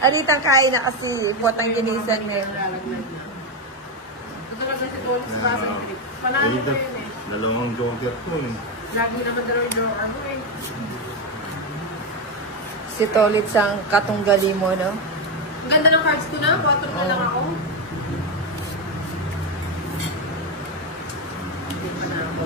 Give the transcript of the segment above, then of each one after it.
Aritang kain na kasi potang ginisan na yun. Ito talaga si Tony sa basa. Panalo ko yun eh. Dalawang joker ko eh. Lagi naman dalawang joker ko eh. Si Tolit sang katunggali mo, no? Ang ganda ng cards ko na. 4 na lang ako. Hindi pa na ako.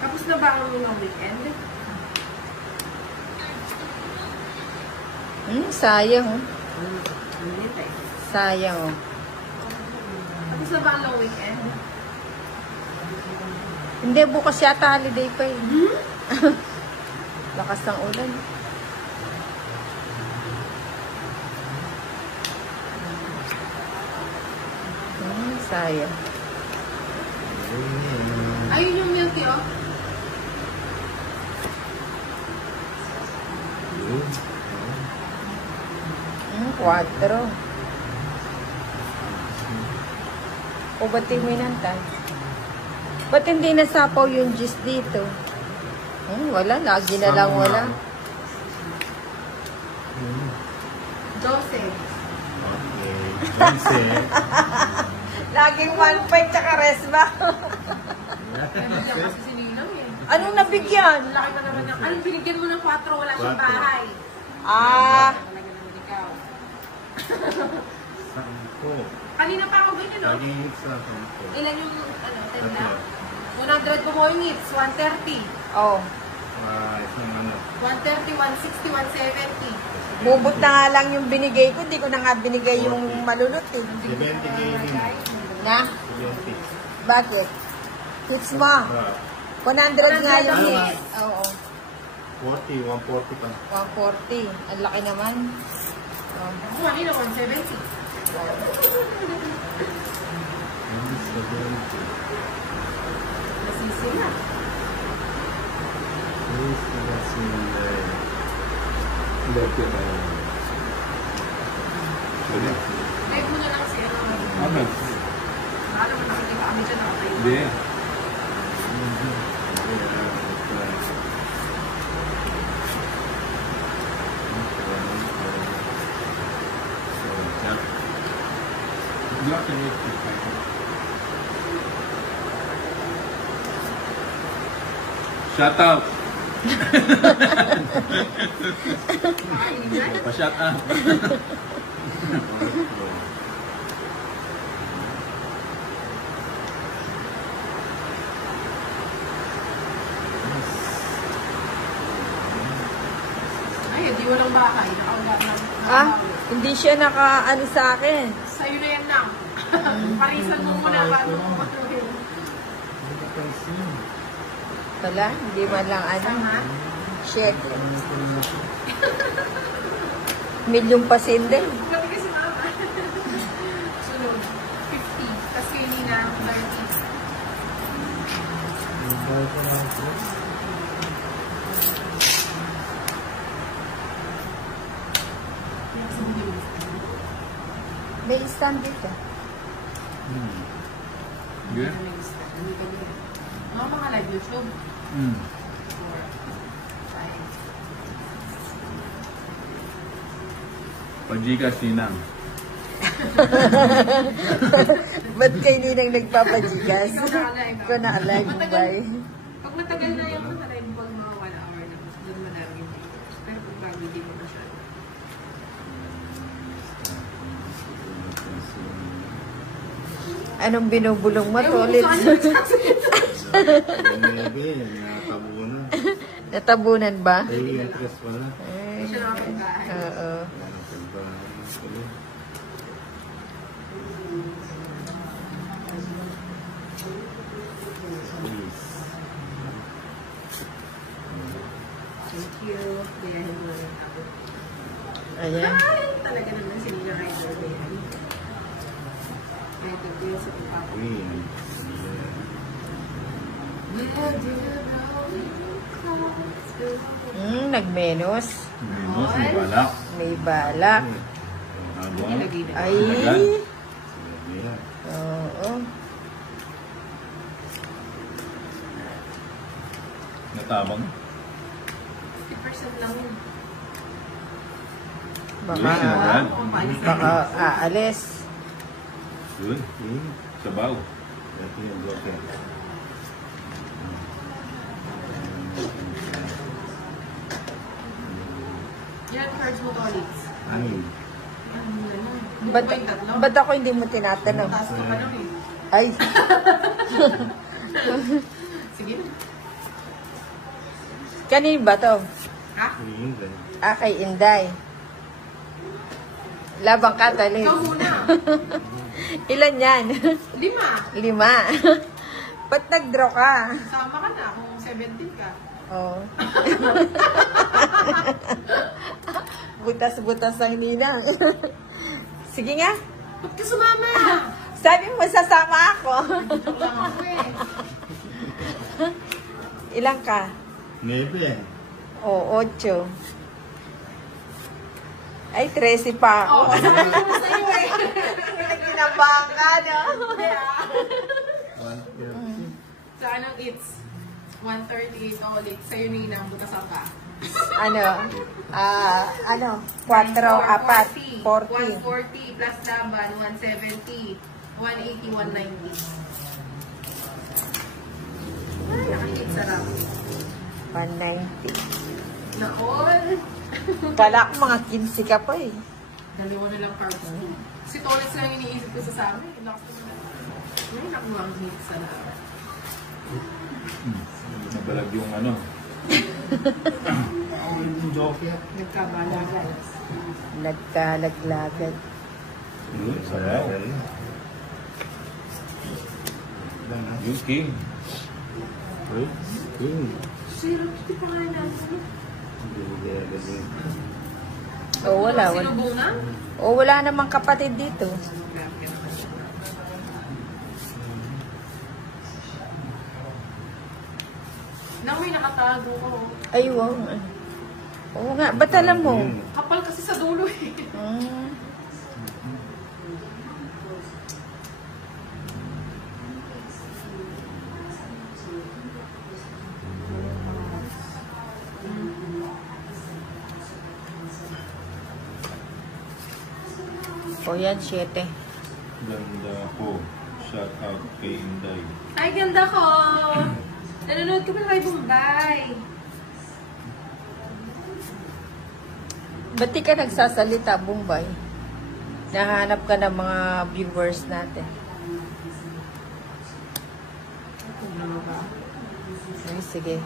Tapos na ba ang mga weekend? Sayang, oh. Hindi eh. Sayang, oh. Tapos na ba ang long weekend? Hindi, bukas yata holiday pa eh. Lakas ng ulan. Sayang. Ayun yung milk tea, oh. Quatro. O ba't di mo inantay? Ba't hindi nasapaw yung juice dito? Wala. Lagi na lang wala. 12. Okay. 11. Laging 1.5 tsaka resba. Nabigyan kasi si Ninang eh. Anong nabigyan? Ang laki pa naman ng... Anong binigyan mo ng 4? Wala siyang 4. bahay. Ah. Talaga naman ikaw. 10. Kanina pa ako ganyan, no? Lagi sa 10. Ilan yung, tenda? 100 po mo yung hits, 130. Oh. Isang ano. 130, 160, 170. Bubot na nga lang yung binigay ko. Hindi ko na nga binigay yung malulot eh. 70 gaming. Na? 70. Bakit? Hits mo. 100 nga yung hits. Oo. 40, 140 pa. 140. Ang laki naman. Oh. Ako kanina, 170. 70. Nasisi na. Live mo na lang si ano. Ano? Alam mo, nakikita kami dyan nakatayo. Hindi. Black and white. Shut up! Pa-shut up! Ay, di walang bahay. Hindi siya naka-ano sa akin. Sa'yo na yan lang. Parisan mo muna bago mo matulog. Wala, hindi man lang ano. Sama? Check. Milyong pasinde. Pati kasi mama. Sunod, 50. Tapos kay Nina, 30. May stand dito. Good? Mga mga live YouTube. Mm. 4, 5. Pag-Gcash Ninang. Ba't kayo ninang nagpapajigas? Ikaw na-alive. Ikaw na-alive, bye. Pag matagal na yung live, pag mga 1 hour na, doon madami yung videos. Pero pag bago, hindi ko masyado. Anong binubulong mo, Tolit? Natabunan. Natabunan ba? Ay, interest pala. Hindi siya nakapagbahay. Oo. Thank you. Gayahin mo lang ako. Ayan. Ay, talaga naman sila rider na yan. Kaya ito yung sa pagpapag. Nagmenos. Menos, may balak. May balak. Aba. Nilagay na. Ay. Tagal. Ayan. Oo. Natabang. 50% lang yun. Baka, Yun, baka aalis. Yun. Yun. Sabaw. Ito yung blocker. Ilan cards mo to, Alex? Anim. Ba't, ba't ako hindi mo tinatanong? Taas ko pa lang eh. Ay, Sige na. kanino ba to? Ha? Yun din. Ah, kay Inday. Labang ka, Talis. Ikaw muna. Ilan yan? 5. 5. Ba't nag-draw ka? Sama ka na kung 17 ka. Oo. Butas-butas ang ninang. Sige nga. Ba't ka sumama? Sabi mo, sasama ako. Joke lang ako eh. Ilang ka? 9. O, 8. Ay, 13 pa ako. Oo, sabi ko sa'yo eh. Kinabahan ka, no? Sa anong it's 138 ulit. Sa'yo ninang, butasan ka. Ano? 4, 4, 40. 140 plus laban, 170. 180, 190. Ay, nakikit sarap. 190. Naon. Kala ko mga 15 ka pa eh. Dalawa na lang carbs. Si Tones lang iniisip ko sa amin. Lakas ko na. May nakuha ang hit sa laban. Nabalag yung ano. Yung joker. Nagkabalagan. Nagkalaglagan. Yun, sabaw. Yung king. Uy. Yun. Sino? Hindi pa nga natin. Wala. Sinubong na? Wala namang kapatid dito. Nang may nakatago ko. Ay, wow. Oo nga. Ba't alam mo? Kapal kasi sa dulo eh. Mm. O yan, 7. Ganda ko. Shout out kay Inday. Ay, ganda ko! Nanonood ka pa kay Bombay. Ba't di ka nagsasalita, Bombay? Nahanap ka ng mga viewers natin. Ay, sige.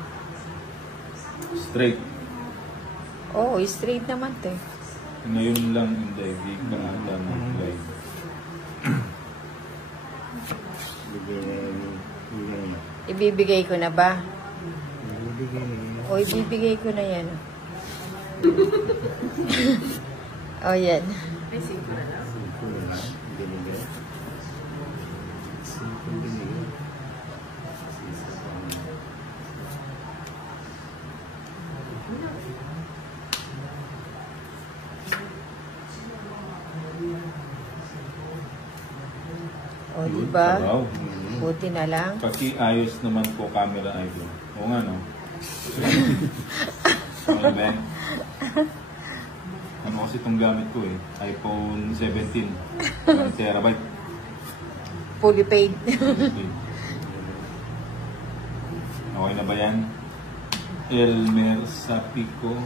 Straight. Oo, straight naman to eh. Ngayon lang Inday. Di ka alam ng live. Ibibigay ko na ba? Bibigyan O, ibibigay ko na yan. O, yan. Ay, save ko na lang. O, diba? Sabaw. Buti na lang. Paki-ayos naman po camera idol. Oo nga no? Ano Ben? Ano kasi itong gamit ko eh? iPhone 17. 1 terabyte. Fully paid. Okay na ba yan? Elmer Sapico.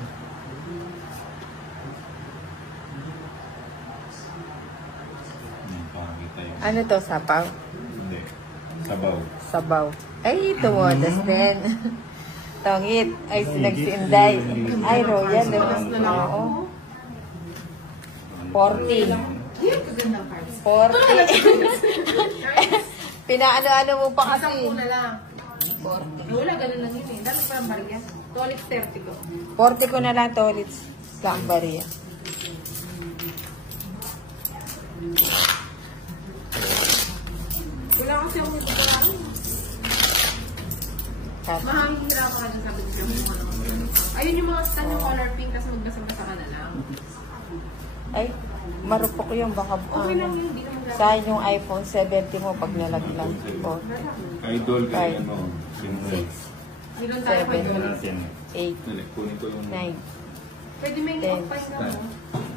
Pakita yun. Ano to, sapaw? Hindi. Sabaw. Sabaw. Ay, ito mo, Dustin. Tongit. Ay, nagsinday. Ay, royal. Oo. 40. Yan, kagandang cards. 40. Pinaano-ano mo pa kasi. 10 na lang. 40. Wala, ganun lang yun eh. Dapat parang barya. Tonic 30 ko. 40 ko na lang tolits. Gambari. Wala kasi ako nito parang. Mahihirapan ka dyan sabi ko siya. Ayun yung mga stand ng color pink kasi magbasa-basa ka na lang. Ay, marupok yung baka Okay lang yun, hindi naman sa akin yung iPhone 70 mo pag nalaglag. Oh, Idol kay Five. ano. Yung 6, Hindi lang tayo Seven. pwede. 8, Dali, kunin ko yung 9, Pwede may Ten. kapay na mo.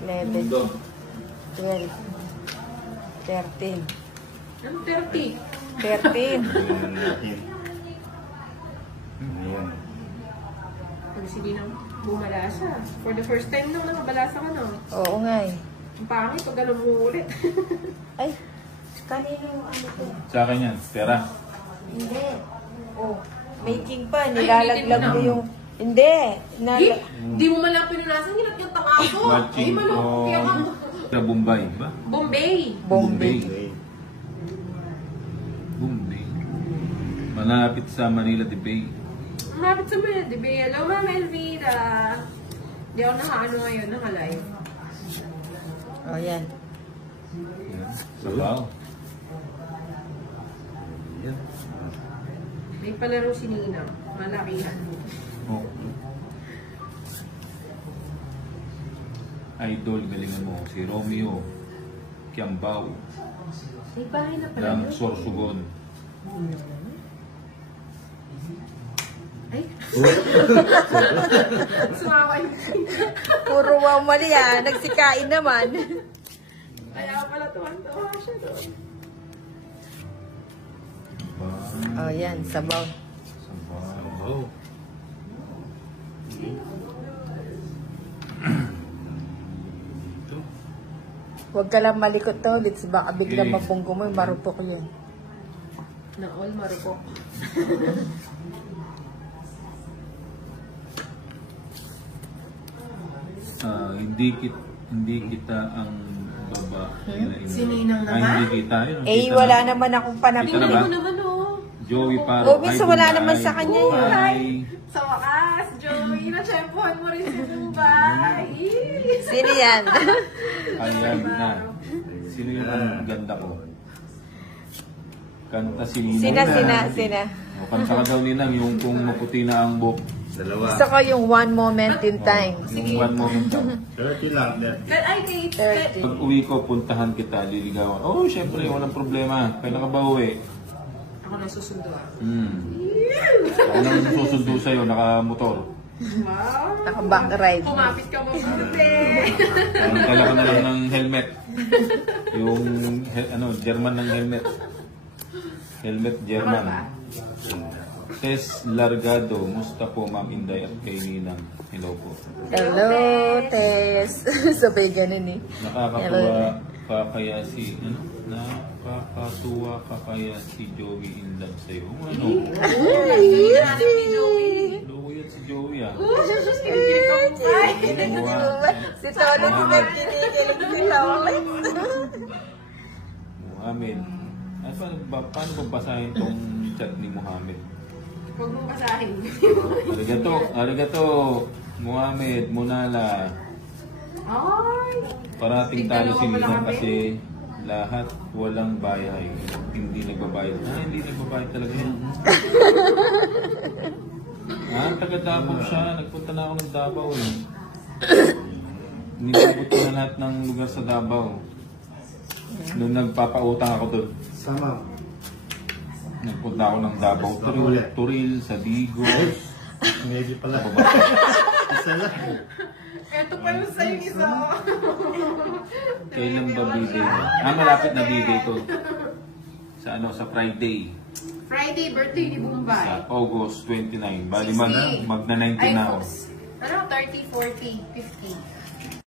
11, mundo. 12, 13, Ano, 30? 13. Ayan. Pag sige nang bumala siya. For the first time nang nakabalasa ka, no? Oo nga eh. Ang pangit pag alam mo ulit. Ay, kanina yung ano to? Sa akin yan, pera. Hindi. Oh, making pa. Ay, Nilalaglag making mo na. yung... Hindi. Di mo man lang pinunasan, hinat yung takaso. Ay, Watching maloko on ka. sa Bombay, ba? Bombay. Bombay. Okay. Bombay. Malapit sa Manila de Bay. Malapit sa mga, di ba? Hello, Ma'am Elvira. Di ako naka-ano ngayon, naka-live. Oh, yan. Yan. Sabaw. Ayan. May palaro si Nina. Malakihan. Oh. Idol, galingan mo. Si Romeo Kiambao May bahay na pala ng yun. Sorsogon. Ay. Sumawa yung Puro wow mali ah. Nagsikain naman. Kaya pala tuwan-tuwa siya doon. Oh, yan. Sabaw. Sabaw. Oh. Ito. Huwag ka lang malikot to. Let's baka biglang Okay. mabunggo mo. Marupok yan. Na all marupok. Hindi kita ang baba. Sininang naman? Hindi kita. Yun, Eh, kita wala na. naman akong panakita. Kita Tingnan ba? mo naman, oh. Joey Paro. Oh, minsan Ay, wala Bombay. naman sa kanya yun. Bombay. Sa wakas, Joey, na-tempohan mo rin si Dubai. Sino yan? Ayan na. Sino yung ang ganda ko? Kanta si Nina. Sina. O, kanta ka daw Ninang, yung kung maputi na ang buhok. Dalawa. Gusto ko yung one moment in time. Yung one moment lang. 30 lang. 30. Ay, Kate. 30. Pag uwi ko, puntahan kita, liligawan. Oh, syempre, walang problema. Kailan ka ba uwi? Ako nang susundo ah. Ako nang susundo sa'yo, naka-motor. Wow. Naka-back ride. Kumapit ka mabuti. Dala ko na lang ng helmet. Yung, German ng helmet. Helmet German. Ano ba? Tess Largado, musta po Ma'am Inday at kay Ninang. Hello po. Hello, Tess. Sabay ganun eh. Nakakatuwa ka kaya si, nakakatuwa ka kaya si Joey in love sa'yo. Ano? Hinahanap ni Joey. Hello yan si Joey ah. Kinikilig ka mo. Ay. Si Tolo sila kinikilig sila ulit. Muhammad. Ay, paano babasahin tong chat ni Muhammad? Huwag mong basahin. Arigato, Muhammad, Munala. Ay. Parating talo si Tignan mo Ninang pala kasi lahat walang bayay. Hindi nagbabayad. Hindi nagbabayad talaga yan. Taga Davao siya. Nagpunta na ako ng Davao eh. Nilabot ko na lahat ng lugar sa Davao. Nung nagpapautang ako doon. Sama. Nagpunta ako ng Davao. Turil, Sadigos. Maybe pala. Isa lang. Ito pa yung sa'yo isa. Kailan ba B-Day? Malapit na B-Day ko. Sa Friday. Friday, birthday ni Bombay. Sa August 29. Bali 60. magna 19 na ako. Ano, 30, 40, 50.